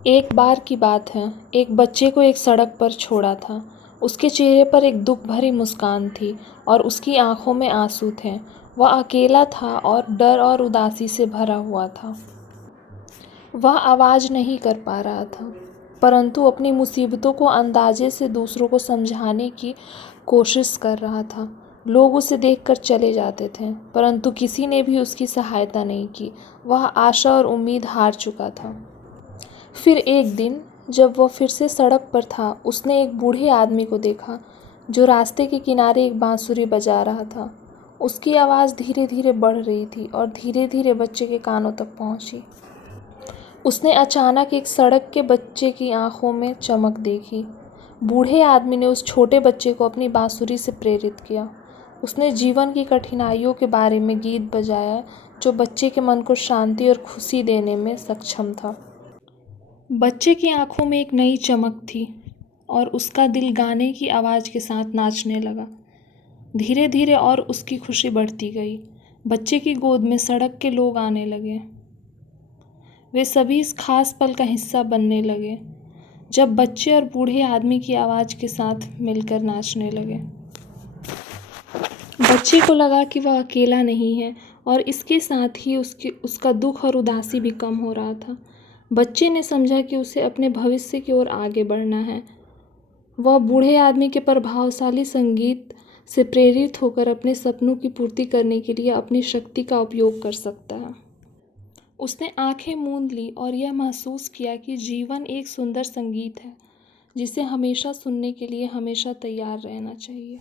एक बार की बात है, एक बच्चे को एक सड़क पर छोड़ा था। उसके चेहरे पर एक दुख भरी मुस्कान थी और उसकी आंखों में आंसू थे। वह अकेला था और डर और उदासी से भरा हुआ था। वह आवाज़ नहीं कर पा रहा था, परंतु अपनी मुसीबतों को अंदाजे से दूसरों को समझाने की कोशिश कर रहा था। लोग उसे देखकर चले जाते थे, परंतु किसी ने भी उसकी सहायता नहीं की। वह आशा और उम्मीद हार चुका था। फिर एक दिन जब वह फिर से सड़क पर था, उसने एक बूढ़े आदमी को देखा जो रास्ते के किनारे एक बांसुरी बजा रहा था। उसकी आवाज़ धीरे धीरे बढ़ रही थी और धीरे धीरे बच्चे के कानों तक पहुंची। उसने अचानक एक सड़क के बच्चे की आंखों में चमक देखी। बूढ़े आदमी ने उस छोटे बच्चे को अपनी बांसुरी से प्रेरित किया। उसने जीवन की कठिनाइयों के बारे में गीत बजाया जो बच्चे के मन को शांति और खुशी देने में सक्षम था। बच्चे की आंखों में एक नई चमक थी और उसका दिल गाने की आवाज़ के साथ नाचने लगा। धीरे धीरे और उसकी खुशी बढ़ती गई। बच्चे की गोद में सड़क के लोग आने लगे। वे सभी इस खास पल का हिस्सा बनने लगे जब बच्चे और बूढ़े आदमी की आवाज़ के साथ मिलकर नाचने लगे। बच्चे को लगा कि वह अकेला नहीं है और इसके साथ ही उसका दुख और उदासी भी कम हो रहा था। बच्चे ने समझा कि उसे अपने भविष्य की ओर आगे बढ़ना है। वह बूढ़े आदमी के प्रभावशाली संगीत से प्रेरित होकर अपने सपनों की पूर्ति करने के लिए अपनी शक्ति का उपयोग कर सकता है। उसने आंखें मूंद ली और यह महसूस किया कि जीवन एक सुंदर संगीत है जिसे हमेशा सुनने के लिए हमेशा तैयार रहना चाहिए।